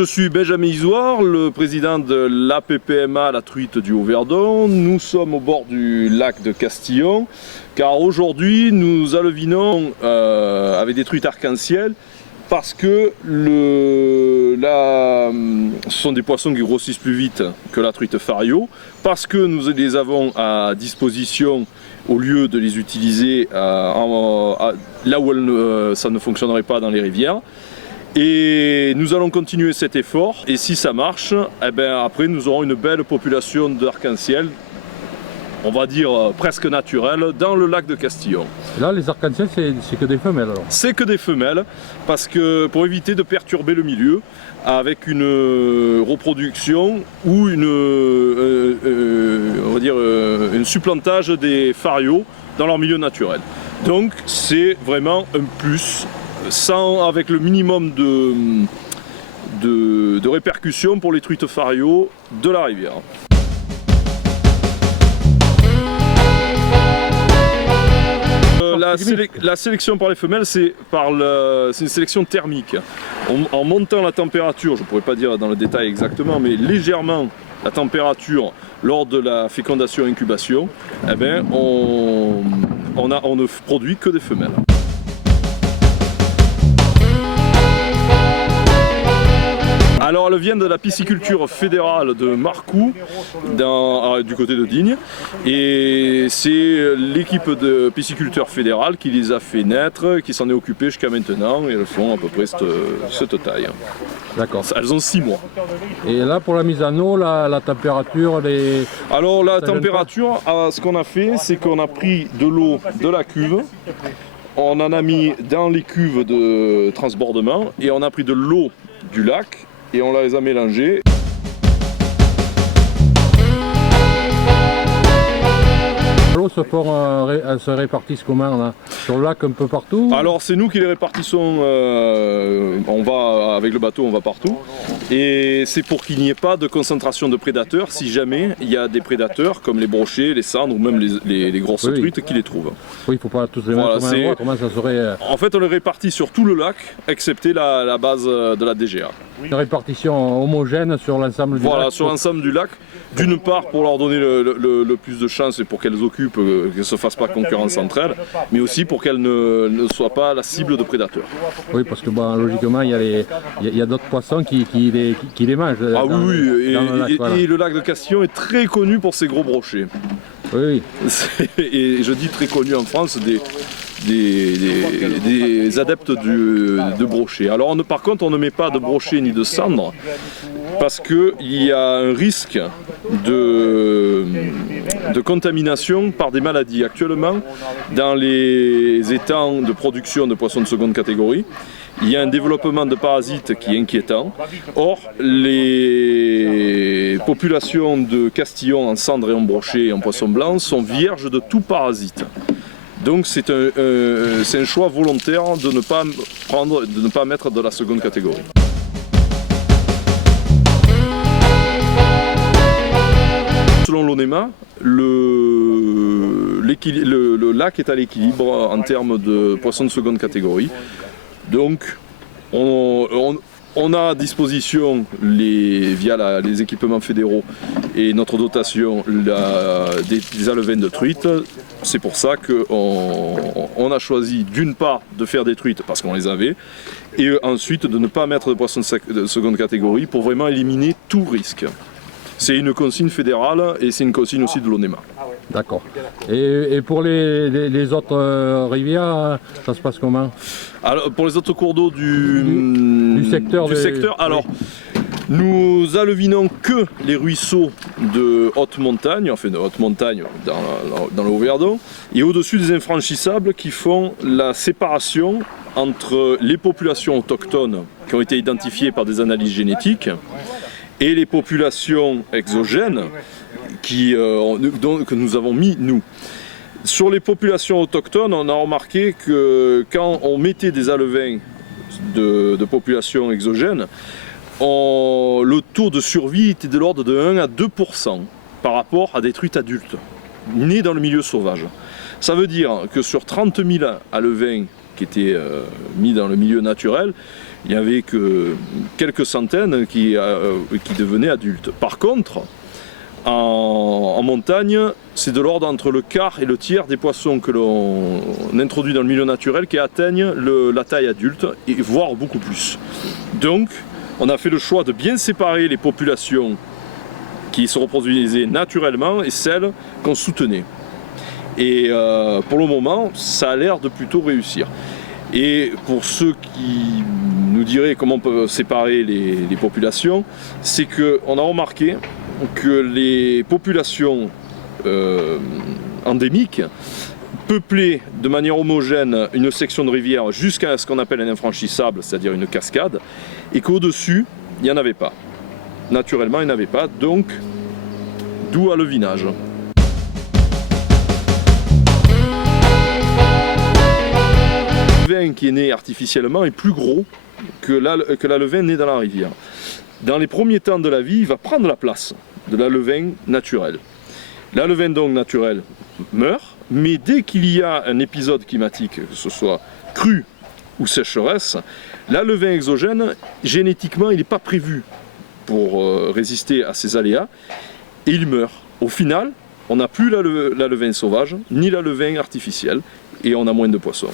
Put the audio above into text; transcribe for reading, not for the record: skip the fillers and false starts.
je suis Benjamin Isoire, le président de l'APPMA, la truite du Haut-Verdon. Nous sommes au bord du lac de Castillon, car aujourd'hui nous alevinons avec des truites arc-en-ciel, parce que ce sont des poissons qui grossissent plus vite que la truite fario, parce que nous les avons à disposition au lieu de les utiliser là où ça ne fonctionnerait pas dans les rivières. Et nous allons continuer cet effort, et si ça marche, eh ben après nous aurons une belle population d'arc-en-ciel, on va dire presque naturelle, dans le lac de Castillon. Et là, les arc-en-ciel, c'est que des femelles alors? C'est que des femelles, parce que pour éviter de perturber le milieu avec une reproduction ou on va dire un supplantage des farios dans leur milieu naturel. Donc c'est vraiment un plus, avec le minimum de répercussions pour les truites fario de la rivière. La sélection par les femelles, c'est une sélection thermique. En montant la température, je ne pourrais pas dire dans le détail exactement, mais légèrement la température lors de la fécondation-incubation, eh ben, on ne produit que des femelles. Alors elle vient de la pisciculture fédérale de Marcoux, du côté de Digne, et c'est l'équipe de pisciculteurs fédérale qui les a fait naître, qui s'en est occupée jusqu'à maintenant, et elles font à peu près cette taille. D'accord. Elles ont 6 mois. Et là pour la mise en eau, la température, Alors la température, ce qu'on a fait, c'est qu'on a pris de l'eau de la cuve, on en a mis dans les cuves de transbordement, et on a pris de l'eau du lac, et on les a mélangés. L'eau se répartissent comment là? Sur le lac un peu partout? Alors c'est nous qui les répartissons, on va avec le bateau, on va partout. Et c'est pour qu'il n'y ait pas de concentration de prédateurs si jamais il y a des prédateurs comme les brochets, les sandres ou même les grosses truites qui les trouvent. Oui, il ne faut pas tous les mettre au même endroit, comment ça serait... En fait on les répartit sur tout le lac, excepté la base de la DGA. Une répartition homogène sur l'ensemble du lac? Voilà, sur l'ensemble du lac. D'une part pour leur donner le plus de chance et pour qu'elles occupent, qu'elles ne se fassent pas concurrence entre elles, mais aussi pour qu'elles ne soient pas la cible de prédateurs. Oui, parce que bon, logiquement, il y a d'autres poissons qui les mangent. Ah oui, voilà. Et le lac de Castillon est très connu pour ses gros brochets. Oui. Et je dis très connu en France, des adeptes de brochets. Alors par contre on ne met pas de brochets ni de cendres parce qu'il y a un risque de contamination par des maladies. Actuellement dans les étangs de production de poissons de seconde catégorie, il y a un développement de parasites qui est inquiétant. Or, les populations de Castillon en cendres et en brochets et en poisson blanc sont vierges de tout parasite. Donc c'est un choix volontaire de ne pas mettre de la seconde catégorie. Selon l'ONEMA, le lac est à l'équilibre en termes de poissons de seconde catégorie. Donc on a à disposition, via les équipements fédéraux et notre dotation, des alevins de truites. C'est pour ça qu'on a choisi d'une part de faire des truites parce qu'on les avait, et ensuite de ne pas mettre de poissons de seconde catégorie pour vraiment éliminer tout risque. C'est une consigne fédérale et c'est une consigne aussi de l'ONEMA. D'accord. Et pour les autres rivières, ça se passe comment? Alors, pour les autres cours d'eau du secteur, alors nous alevinons que les ruisseaux de haute montagne, enfin de haute montagne dans le Haut-Verdon, et au-dessus des infranchissables qui font la séparation entre les populations autochtones qui ont été identifiées par des analyses génétiques et les populations exogènes que nous avons mis nous. Sur les populations autochtones, on a remarqué que quand on mettait des alevins de populations exogènes, le taux de survie était de l'ordre de 1 à 2% par rapport à des truites adultes, nées dans le milieu sauvage. Ça veut dire que sur 30 000 alevins qui étaient mis dans le milieu naturel, il n'y avait que quelques centaines qui devenaient adultes. Par contre, en montagne, c'est de l'ordre entre le quart et le tiers des poissons que l'on introduit dans le milieu naturel qui atteignent la taille adulte, et voire beaucoup plus. Donc, on a fait le choix de bien séparer les populations qui se reproduisaient naturellement et celles qu'on soutenait. Et pour le moment, ça a l'air de plutôt réussir. Et pour ceux qui nous diraient comment on peut séparer les populations, c'est qu'on a remarqué que les populations endémiques peuplaient de manière homogène une section de rivière jusqu'à ce qu'on appelle un infranchissable, c'est-à-dire une cascade, et qu'au-dessus, il n'y en avait pas. Naturellement, il n'y en avait pas, donc d'où alevinage. Le levain qui est né artificiellement est plus gros que l'alevain né dans la rivière. Dans les premiers temps de la vie, il va prendre la place de l'alevain naturel. L'alevain donc naturel meurt, mais dès qu'il y a un épisode climatique, que ce soit crue ou sécheresse, l'alevain exogène, génétiquement, il n'est pas prévu pour résister à ces aléas, et il meurt. Au final, on n'a plus l'alevain sauvage, ni l'alevain artificiel, et on a moins de poissons.